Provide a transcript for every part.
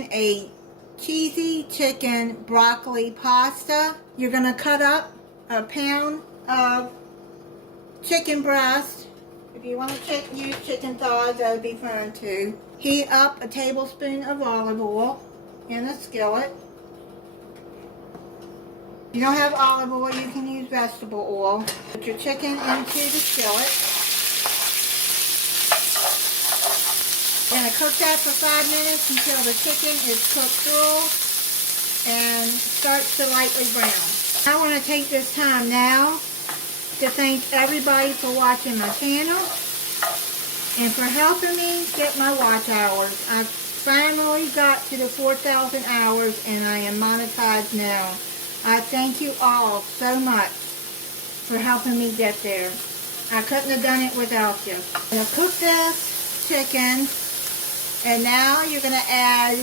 making a cheesy chicken broccoli pasta. You're going to cut up a pound of chicken breast. If you want to use chicken thighs, that would be fine too. Heat up a tablespoon of olive oil in a skillet. If you don't have olive oil, you can use vegetable oil. Put your chicken into the skillet. You're going to cook that for 5 minutes until the chicken is cooked through and starts to lightly brown. I want to take this time now to thank everybody for watching my channel and for helping me get my watch hours. I finally got to the 4,000 hours and I am monetized now. I thank you all so much for helping me get there. I couldn't have done it without you. I'm going to cook this chicken, and now you're going to add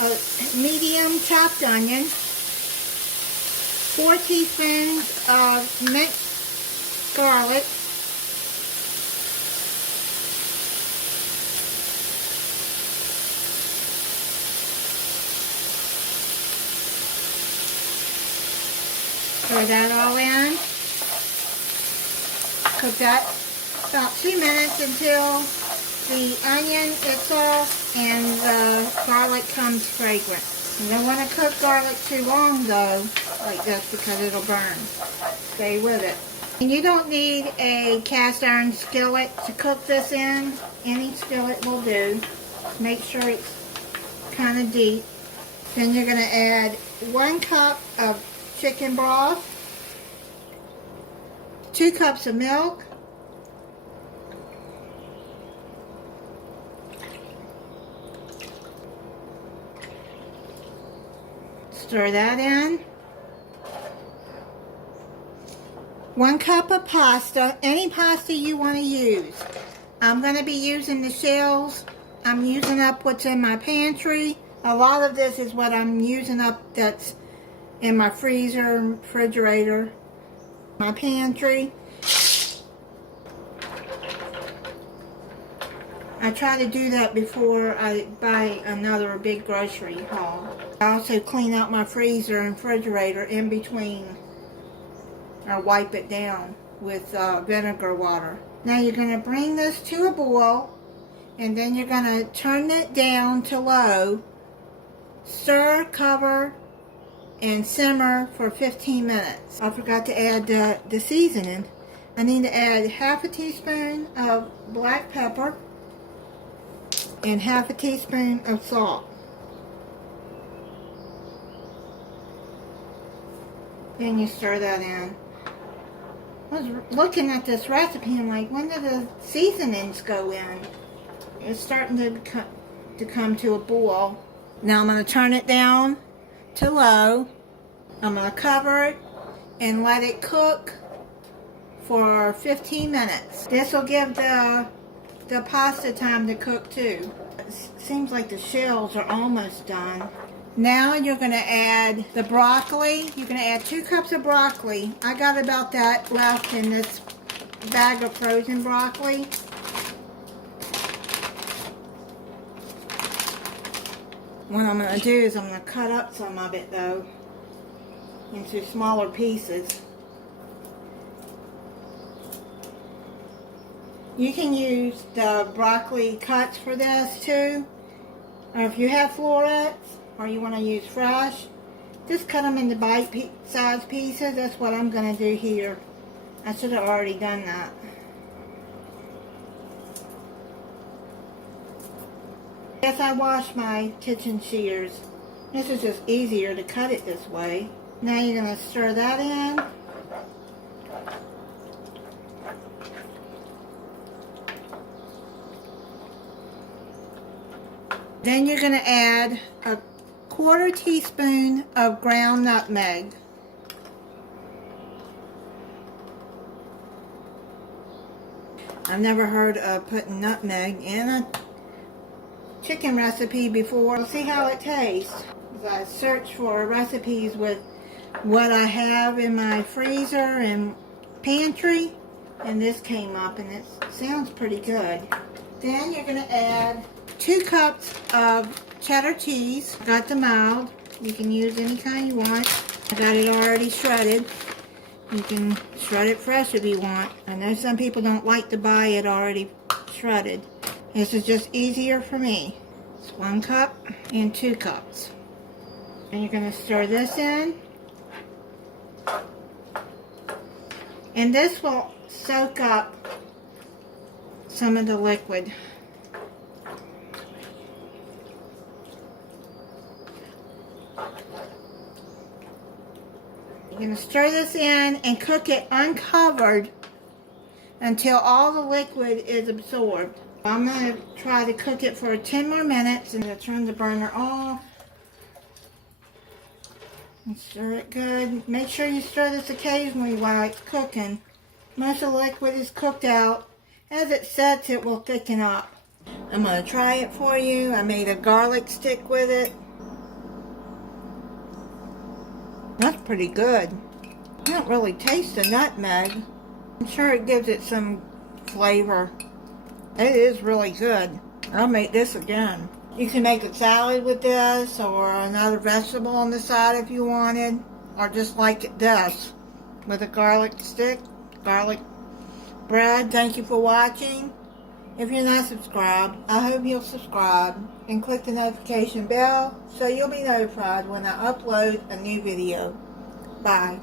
a medium chopped onion, 4 teaspoons of minced garlic, throw that all in. Cook that about 2 minutes until the onion is soft and the garlic comes fragrant. You don't want to cook garlic too long though, like this, because it'll burn. Stay with it. And you don't need a cast iron skillet to cook this in. Any skillet will do. Make sure it's kind of deep. Then you're going to add 1 cup of chicken broth, 2 cups of milk, stir that in, 1 cup of pasta, any pasta you want to use. I'm going to be using the shells. I'm using up what's in my pantry. A lot of this is what I'm using up that's in my freezer, refrigerator, my pantry. I try to do that before I buy another big grocery haul. I also clean out my freezer and refrigerator in between, or wipe it down with vinegar water. Now you're going to bring this to a boil, and then you're going to turn it down to low, stir, cover, and simmer for 15 minutes. I forgot to add the seasoning. I need to add half a teaspoon of black pepper and half a teaspoon of salt. Then you stir that in. I was looking at this recipe and like, when do the seasonings go in? It's starting to come to a boil. Now I'm going to turn it down to low. I'm going to cover it and let it cook for 15 minutes. This will give the pasta time to cook too. It seems like the shells are almost done. Now you're going to add the broccoli. You're going to add 2 cups of broccoli. I got about that left in this bag of frozen broccoli. What I'm going to do is I'm going to cut up some of it though into smaller pieces. You can use the broccoli cuts for this too, or if you have florets or you want to use fresh, just cut them into bite-sized pieces. That's what I'm going to do here. I should have already done that. Yes, I wash my kitchen shears. This is just easier to cut it this way. Now you're going to stir that in. Then you're going to add a 1/4 teaspoon of ground nutmeg. I've never heard of putting nutmeg in a chicken recipe before. We'll see how it tastes. As I search for recipes with what I have in my freezer and pantry, and this came up and it sounds pretty good. Then you're going to add 2 cups of cheddar cheese. I got the mild. You can use any kind you want. I got it already shredded. You can shred it fresh if you want. I know some people don't like to buy it already shredded. This is just easier for me. It's 1 cup and 2 cups. And you're going to stir this in. And this will soak up some of the liquid. You're going to stir this in and cook it uncovered until all the liquid is absorbed. I'm going to try to cook it for 10 more minutes and turn the burner off. And stir it good. Make sure you stir this occasionally while it's cooking. Most of the liquid is cooked out. As it sets, it will thicken up. I'm going to try it for you. I made a garlic stick with it. That's pretty good. I don't really taste the nutmeg. I'm sure it gives it some flavor. It is really good. I'll make this again. You can make a salad with this or another vegetable on the side if you wanted. Or just like this with a garlic stick, garlic bread. Thank you for watching. If you're not subscribed, I hope you'll subscribe and click the notification bell so you'll be notified when I upload a new video. Bye.